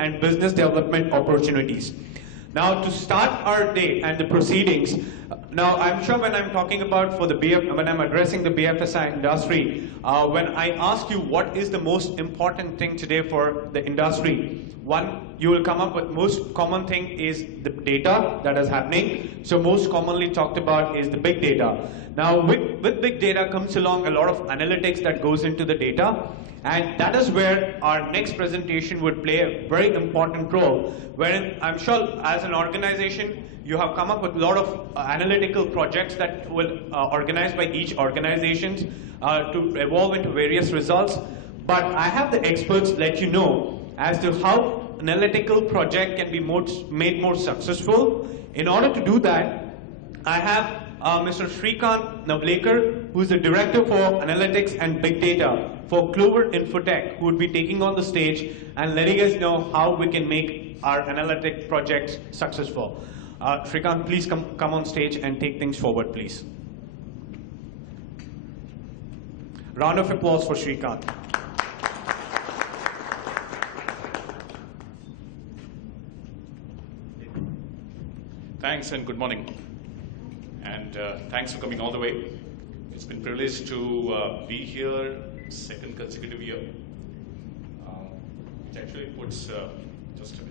and business development opportunities. Now, to start our day and the proceedings, now I'm sure when I'm talking about when I'm addressing the BFSI industry, when I ask you what is the most important thing today for the industry, one, you will come up with most common thing is the data that is happening. So most commonly talked about is the big data. Now, with big data comes along a lot of analytics that goes into the data. And that is where our next presentation would play a very important role, wherein I'm sure as an organization, you have come up with a lot of analytical projects that will organized by each organization to evolve into various results. But I have the experts let you know as to how an analytical project can be made more successful. In order to do that, I have Mr. Shrikant Navelkar, who is the Director for Analytics and Big Data for Clover Infotech, who would be taking on the stage and letting us know how we can make our analytic projects successful. Shrikant, please come on stage and take things forward, please. Round of applause for Shrikant. Thanks and good morning. And thanks for coming all the way. It's been a privilege to be here second consecutive year, which actually puts, just a minute.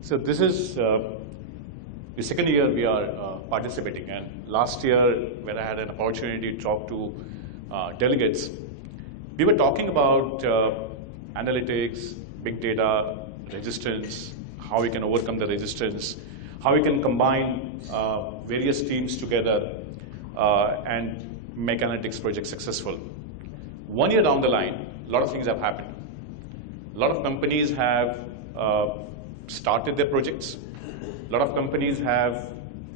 So this is the second year we are participating, and last year when I had an opportunity to talk to delegates, we were talking about analytics, big data, resistance, how we can overcome the resistance, how we can combine various teams together and make analytics projects successful. 1 year down the line, a lot of things have happened. A lot of companies have started their projects. A lot of companies have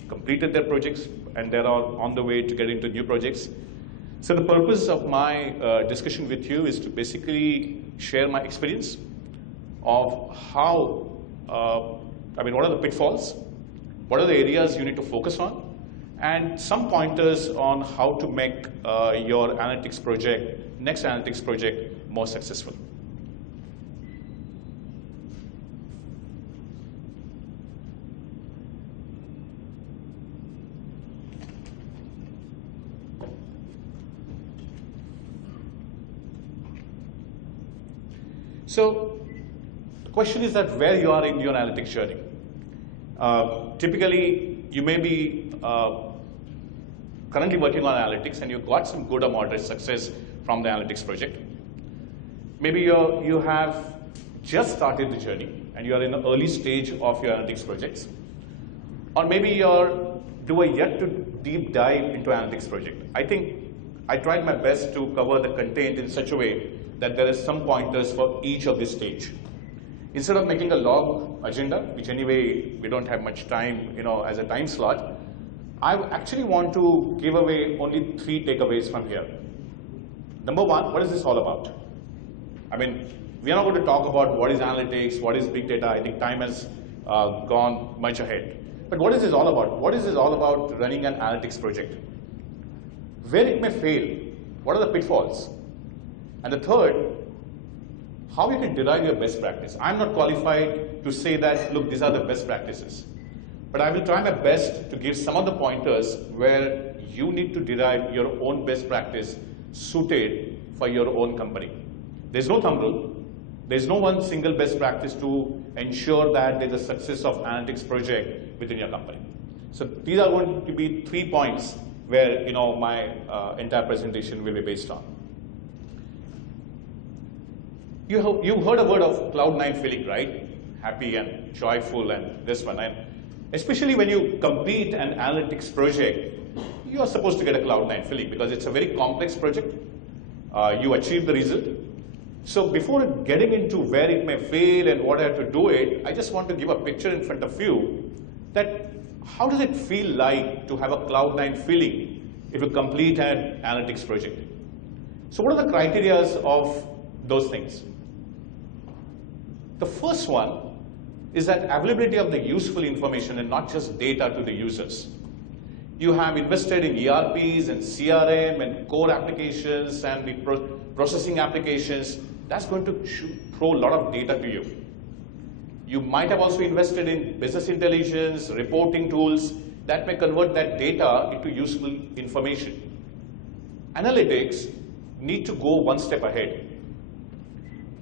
completed their projects and they are on the way to get into new projects. So the purpose of my discussion with you is to basically share my experience of how, what are the pitfalls, what are the areas you need to focus on, and some pointers on how to make your analytics project, next analytics project, more successful. So the question is that where you are in your analytics journey. Typically, you may be currently working on analytics and you've got some good or moderate success from the analytics project. Maybe you have just started the journey and you are in the early stage of your analytics projects. Or maybe you're doing yet to deep dive into analytics project. I think I tried my best to cover the content in such a way that there is some pointers for each of this stage. Instead of making a log agenda, which anyway we don't have much time, as a time slot, I actually want to give away only 3 takeaways from here. Number 1, what is this all about? We are not going to talk about what is analytics, what is big data. I think time has gone much ahead. But what is this all about? What is this all about running an analytics project? Where it may fail, what are the pitfalls? And the third, how you can derive your best practice. I'm not qualified to say that, look, these are the best practices. But I will try my best to give some of the pointers where you need to derive your own best practice suited for your own company. There's no thumb rule. There's no one single best practice to ensure that there's a success of analytics project within your company. So these are going to be 3 points where my entire presentation will be based on. You've heard a word of Cloud9 feeling, right? Happy and joyful and this one. And especially when you complete an analytics project, you are supposed to get a Cloud9 feeling because it's a very complex project. You achieve the result. So before getting into where it may fail and what I have to do it, I just want to give a picture in front of you that how does it feel like to have a Cloud9 feeling if you complete an analytics project. So what are the criteria of those things? The first one is that availability of the useful information and not just data to the users. You have invested in ERPs and CRM and core applications and the processing applications. That's going to throw a lot of data to you. You might have also invested in business intelligence, reporting tools that may convert that data into useful information. Analytics need to go one step ahead.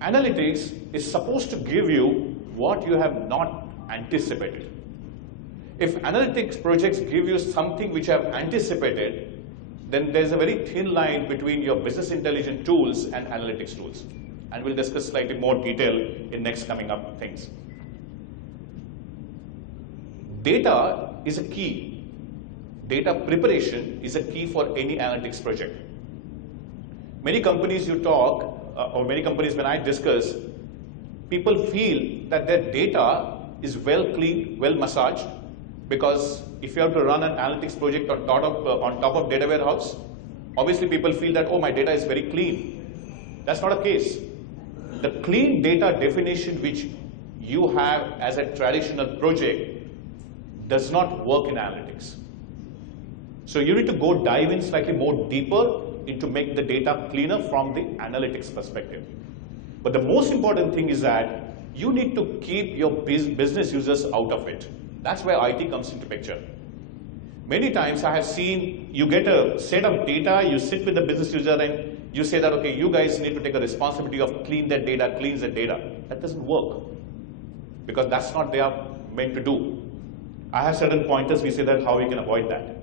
Analytics is supposed to give you what you have not anticipated. If analytics projects give you something which you have anticipated, then there's a very thin line between your business intelligence tools and analytics tools. And we'll discuss slightly more detail in next coming up things. Data is a key. Data preparation is a key for any analytics project. Many companies you talk, or many companies when I discuss, people feel that their data is well cleaned, well massaged, because if you have to run an analytics project on top of data warehouse, obviously people feel that, oh, my data is very clean. That's not a case. The clean data definition which you have as a traditional project does not work in analytics. So you need to go dive in slightly more deeper into make the data cleaner from the analytics perspective. But the most important thing is that you need to keep your business users out of it. That's where IT comes into picture. Many times I have seen you get a set of data, you sit with the business user and you say that, okay, you guys need to take a responsibility of clean that data, cleanse that data. That doesn't work because that's not they are meant to do. I have certain pointers, we say that how we can avoid that.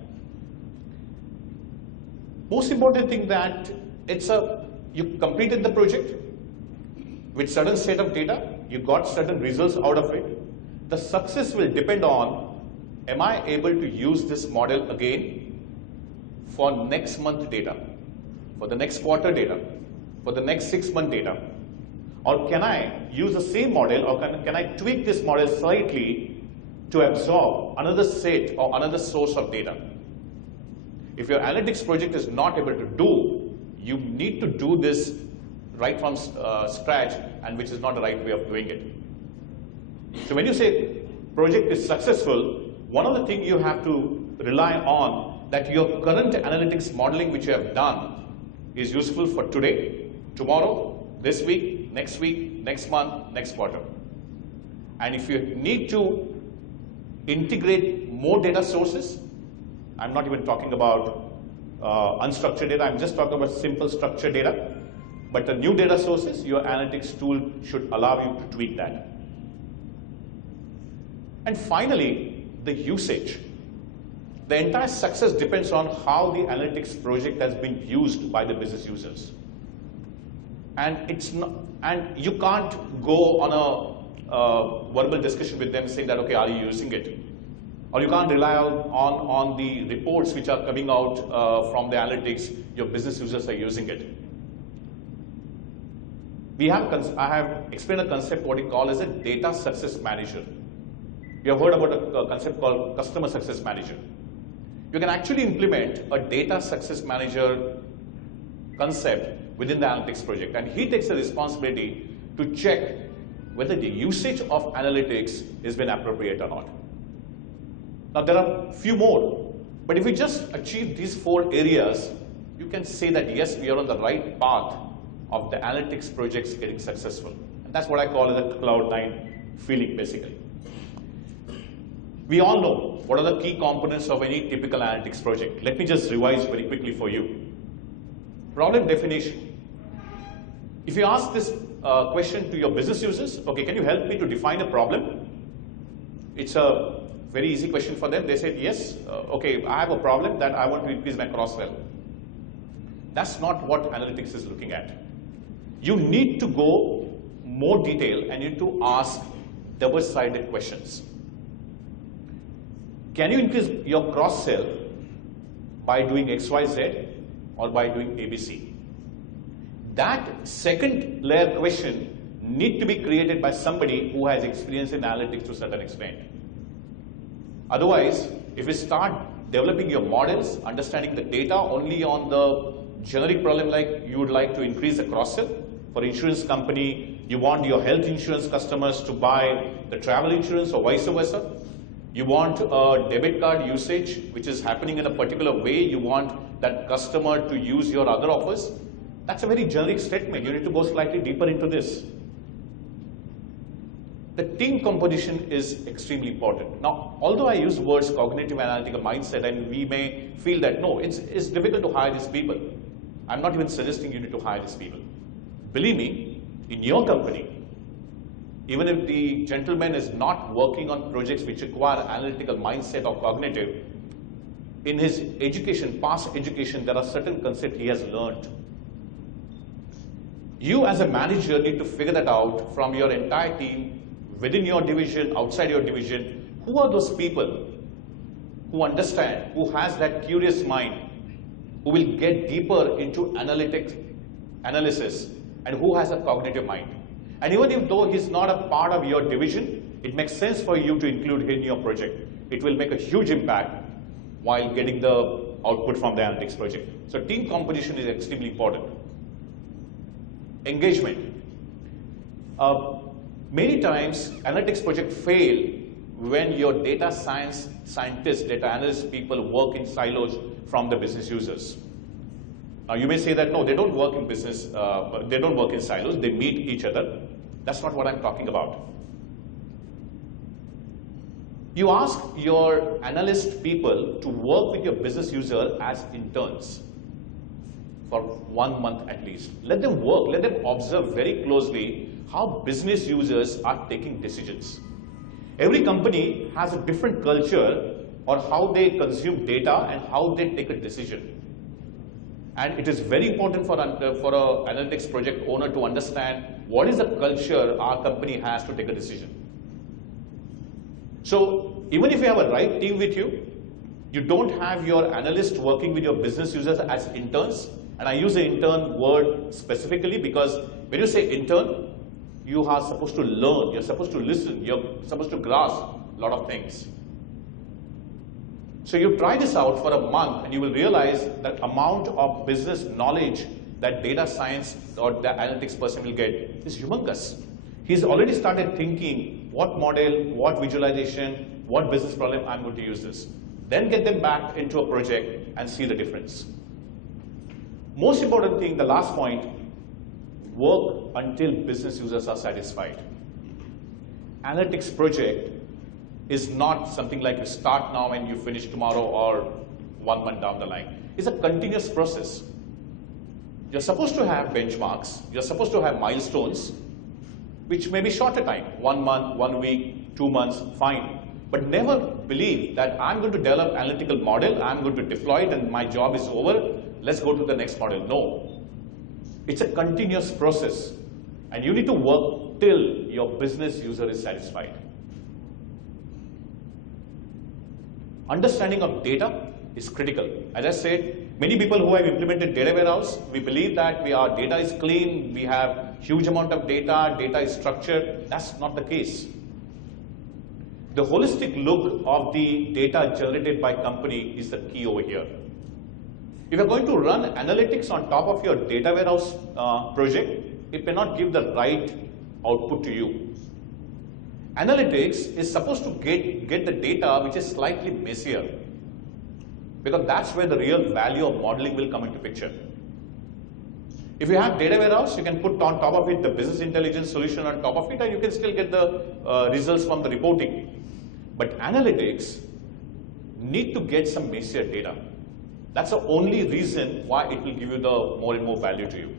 Most important thing that you completed the project with certain set of data, you got certain results out of it. The success will depend on, am I able to use this model again for next month data, for the next quarter data, for the next 6-month data? Or can I use the same model, or can I tweak this model slightly to absorb another set or another source of data? If your analytics project is not able to do, you need to do this right from scratch, and which is not the right way of doing it. So when you say project is successful, one of the things you have to rely on that your current analytics modeling which you have done is useful for today, tomorrow, this week, next month, next quarter. And if you need to integrate more data sources, I'm not even talking about unstructured data, I'm just talking about simple structured data. But the new data sources, your analytics tool should allow you to tweak that. And finally, the usage. The entire success depends on how the analytics project has been used by the business users. And you can't go on a verbal discussion with them saying that, okay, are you using it? Or you can't rely on the reports which are coming out from the analytics, your business users are using it. I have explained a concept what we call as a data success manager. You have heard about a concept called customer success manager. You can actually implement a data success manager concept within the analytics project, and he takes the responsibility to check whether the usage of analytics has been appropriate or not. Now there are few more, but if we just achieve these 4 areas, you can say that yes, we are on the right path of the analytics projects getting successful. And that's what I call the Cloud9 feeling basically. We all know what are the key components of any typical analytics project. Let me just revise very quickly for you. Problem definition. If you ask this question to your business users, okay, can you help me to define a problem? It's a very easy question for them. They said, yes, okay, I have a problem that I want to increase my cross-sell. That's not what analytics is looking at. You need to go more detail and you need to ask double-sided questions. Can you increase your cross-sell by doing XYZ or by doing ABC? That second layer question need to be created by somebody who has experience in analytics to a certain extent. Otherwise, if we start developing your models, understanding the data only on the generic problem like you would like to increase the cross-sell. For insurance company, you want your health insurance customers to buy the travel insurance or vice versa. You want a debit card usage, which is happening in a particular way. You want that customer to use your other offers. That's a very generic statement. You need to go slightly deeper into this. The team composition is extremely important. Now, although I use words cognitive analytical mindset, and we may feel that, no, it's difficult to hire these people. I'm not even suggesting you need to hire these people. Believe me, in your company, even if the gentleman is not working on projects which require analytical mindset or cognitive, in his education, past education, there are certain concepts he has learned. You as a manager need to figure that out from your entire team, within your division, outside your division. Who are those people who understand, who has that curious mind, who will get deeper into analysis, and who has a cognitive mind? And even if though he's not a part of your division, it makes sense for you to include him in your project. It will make a huge impact while getting the output from the analytics project. So team composition is extremely important. Engagement. Many times, analytics projects fail when your data science scientists, data analysts people work in silos from the business users. Now you may say that, no, they don't work in business, they don't work in silos, they meet each other. That's not what I'm talking about. You ask your analyst people to work with your business user as interns for 1 month at least. Let them work, let them observe very closely how business users are taking decisions. Every company has a different culture on how they consume data and how they take a decision. And it is very important for an analytics project owner to understand what is the culture our company has to take a decision. So even if you have a right team with you, you don't have your analyst working with your business users as interns. And I use the intern word specifically because when you say intern, you are supposed to learn, you're supposed to listen, you're supposed to grasp a lot of things. So you try this out for a month and you will realize that amount of business knowledge that data science or the analytics person will get is humongous. He's already started thinking what model, what visualization, what business problem I'm going to use this. Then get them back into a project and see the difference. Most important thing, the last point, work until business users are satisfied. Analytics project is not something like you start now and you finish tomorrow or 1 month down the line. It's a continuous process. You're supposed to have benchmarks, you're supposed to have milestones, which may be shorter time, 1 month, 1 week, 2 months, fine. But never believe that I'm going to develop analytical model, I'm going to deploy it and my job is over, let's go to the next model. No. It's a continuous process. And you need to work till your business user is satisfied. Understanding of data is critical. As I said, many people who have implemented data warehouse, we believe that our data is clean, we have huge amount of data, data is structured. That's not the case. The holistic look of the data generated by company is the key over here. If you're going to run analytics on top of your data warehouse project, it may not give the right output to you. Analytics is supposed to get the data which is slightly messier, because that's where the real value of modeling will come into picture. If you have data warehouse, you can put on top of it the business intelligence solution on top of it, and you can still get the results from the reporting. But analytics need to get some messier data. That's the only reason why it will give you the more and more value to you.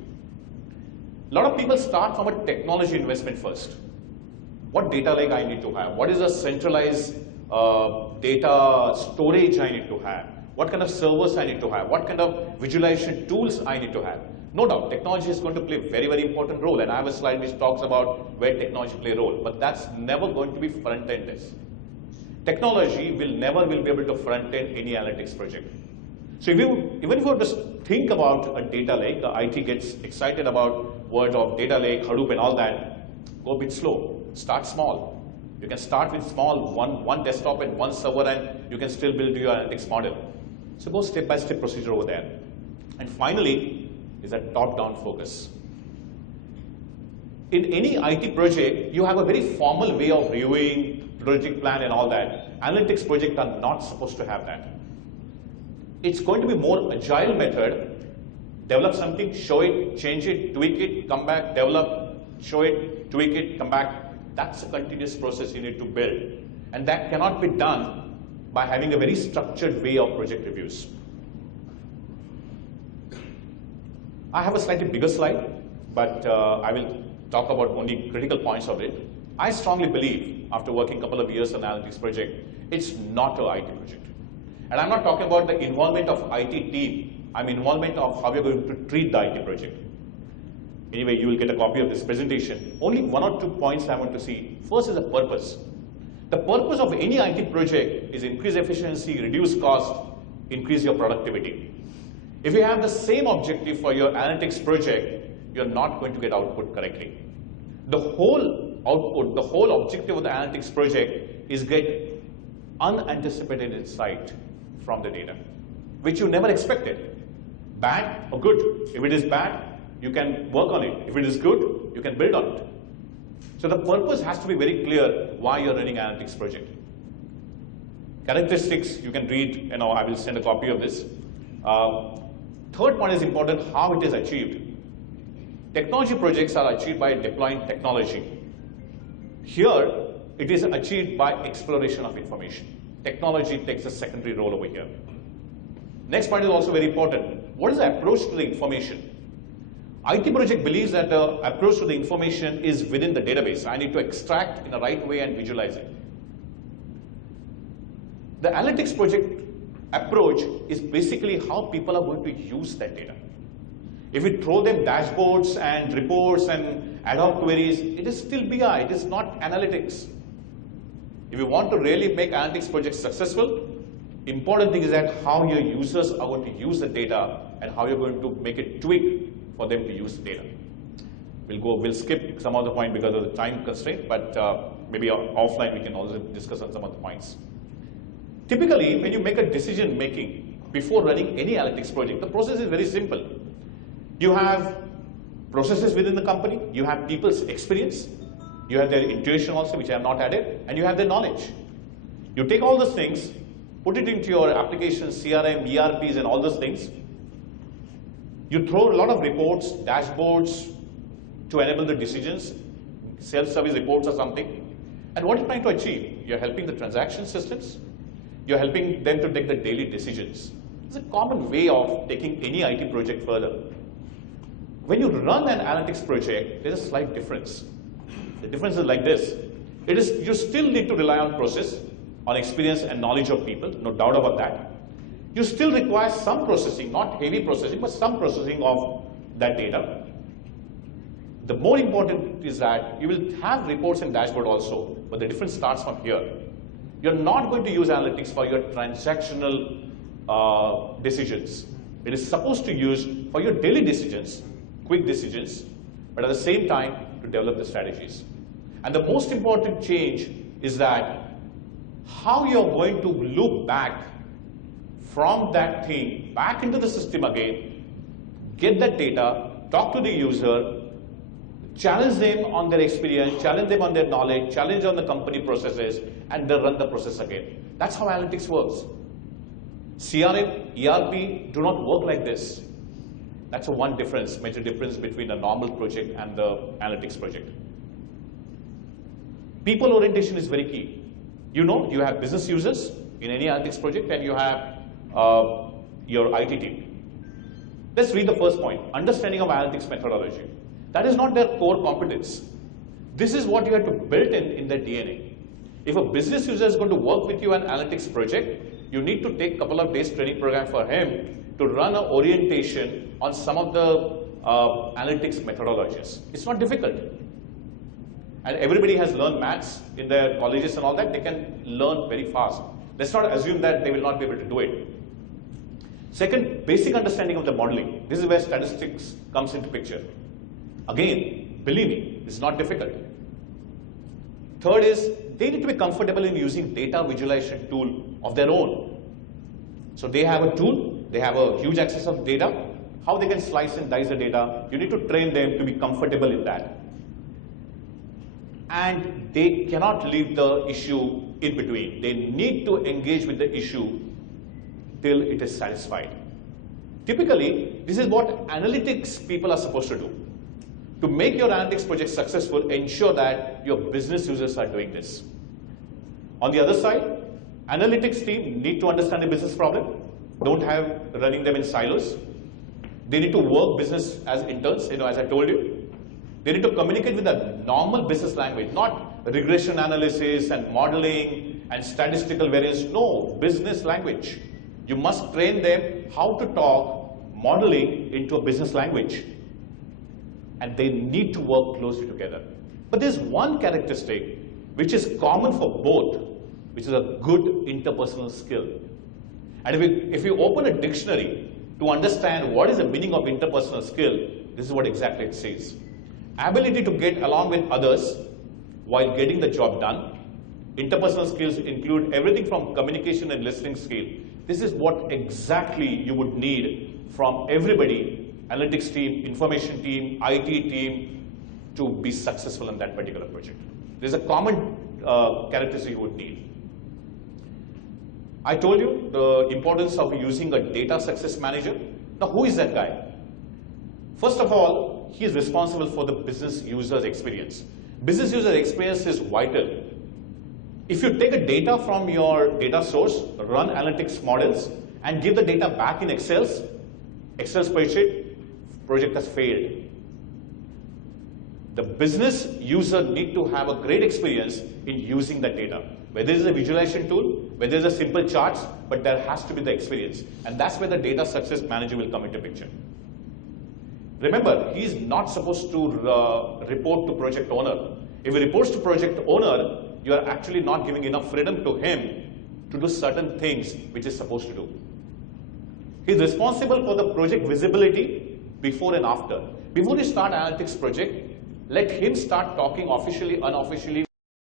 A lot of people start from a technology investment first. What data lake I need to have? What is a centralized data storage I need to have? What kind of servers I need to have? What kind of visualization tools I need to have? No doubt, technology is going to play a very, very important role. And I have a slide which talks about where technology play a role. But that's never going to be front-ended. Technology will never be able to front-end any analytics project. So even if you just think about a data lake, the IT gets excited about word of data lake, Hadoop and all that, go a bit slow, start small. You can start with small, one desktop and one server, and you can still build your analytics model. So go step-by-step procedure over there. And finally, is a top-down focus. In any IT project, you have a very formal way of reviewing project plan and all that. Analytics projects are not supposed to have that. It's going to be more agile method. Develop something, show it, change it, tweak it, come back, develop, show it, tweak it, come back. That's a continuous process you need to build. And that cannot be done by having a very structured way of project reviews. I have a slightly bigger slide, but I will talk about only critical points of it. I strongly believe, after working a couple of years on analytics project, it's not an IT project. And I'm not talking about the involvement of IT team. I'm involvement of how you're going to treat the IT project. Anyway, you will get a copy of this presentation. Only one or two points I want to see. First is the purpose. The purpose of any IT project is increase efficiency, reduce cost, increase your productivity. If you have the same objective for your analytics project, you're not going to get output correctly. The whole output, the whole objective of the analytics project is get unanticipated insight from the data, which you never expected. Bad or good? If it is bad, you can work on it. If it is good, you can build on it. So the purpose has to be very clear why you're running analytics project. Characteristics, you can read, I will send a copy of this. Third point is important, how it is achieved. Technology projects are achieved by deploying technology. Here, it is achieved by exploration of information. Technology takes a secondary role over here. Next point is also very important. What is the approach to the information? IT project believes that the approach to the information is within the database. I need to extract in the right way and visualize it. The analytics project approach is basically how people are going to use that data. If we throw them dashboards and reports and ad hoc queries, it is still BI, it is not analytics. If you want to really make analytics projects successful, important thing is that how your users are going to use the data and how you're going to make it tweak for them to use the data. We'll skip some of the point because of the time constraint, but maybe offline we can also discuss on some of the points. Typically, when you make a decision making before running any analytics project, the process is very simple. You have processes within the company, you have people's experience, you have their intuition also, which I have not added, and you have their knowledge. You take all those things, put it into your applications, CRM, ERPs, and all those things. You throw a lot of reports, dashboards to enable the decisions, self-service reports or something. And what are you trying to achieve? You're helping the transaction systems. You're helping them to take the daily decisions. It's a common way of taking any IT project further. When you run an analytics project, there's a slight difference. The difference is like this. You still need to rely on process, on experience and knowledge of people, no doubt about that. You still require some processing, not heavy processing, but some processing of that data. The more important is that you will have reports and dashboard also, but the difference starts from here. You're not going to use analytics for your transactional decisions. It is supposed to use for your daily decisions, quick decisions, but at the same time to develop the strategies. And the most important change is that how you're going to loop back from that thing back into the system again, get that data, talk to the user, challenge them on their experience, challenge them on their knowledge, challenge on the company processes, and then run the process again. That's how analytics works. CRM, ERP do not work like this. That's a one difference, major difference between a normal project and the analytics project. People orientation is very key. You know, you have business users in any analytics project, and you have your IT team. Let's read the first point, understanding of analytics methodology. That is not their core competence. This is what you have to build in their DNA. If a business user is going to work with you on analytics project, you need to take a couple of days training program for him to run an orientation on some of the analytics methodologies. It's not difficult. And everybody has learned maths in their colleges and all that. They can learn very fast. Let's not assume that they will not be able to do it. Second, basic understanding of the modeling. This is where statistics comes into picture. Again, believe me, it's not difficult. Third is they need to be comfortable in using data visualization tool of their own. So they have a tool, they have a huge access of data, how they can slice and dice the data. You need to train them to be comfortable in that. And they cannot leave the issue in between. They need to engage with the issue till it is satisfied. Typically, this is what analytics people are supposed to do. To make your analytics project successful, ensure that your business users are doing this. On the other side, analytics team need to understand the business problem. Don't have running them in silos. They need to work business as interns, as I told you. They need to communicate with a normal business language, not regression analysis and modeling and statistical variance. No, business language. You must train them how to talk modeling into a business language. And they need to work closely together. But there's one characteristic which is common for both, which is a good interpersonal skill. And if you open a dictionary to understand what is the meaning of interpersonal skill, this is what exactly it says. Ability to get along with others while getting the job done. Interpersonal skills include everything from communication and listening skill. This is what exactly you would need from everybody, analytics team, information team, IT team, to be successful in that particular project. There's a common characteristic you would need. I told you the importance of using a data success manager. Now, who is that guy? First of all, he is responsible for the business user's experience. Business user experience is vital. If you take a data from your data source, run analytics models, and give the data back in Excel spreadsheet, project has failed. The business user need to have a great experience in using the data. Whether it's a visualization tool, whether it's a simple charts, but there has to be the experience. And that's where the data success manager will come into picture. Remember, he's not supposed to report to project owner. If he reports to project owner, you are actually not giving enough freedom to him to do certain things which he's supposed to do. He's responsible for the project visibility before and after. Before you start analytics project, let him start talking officially, unofficially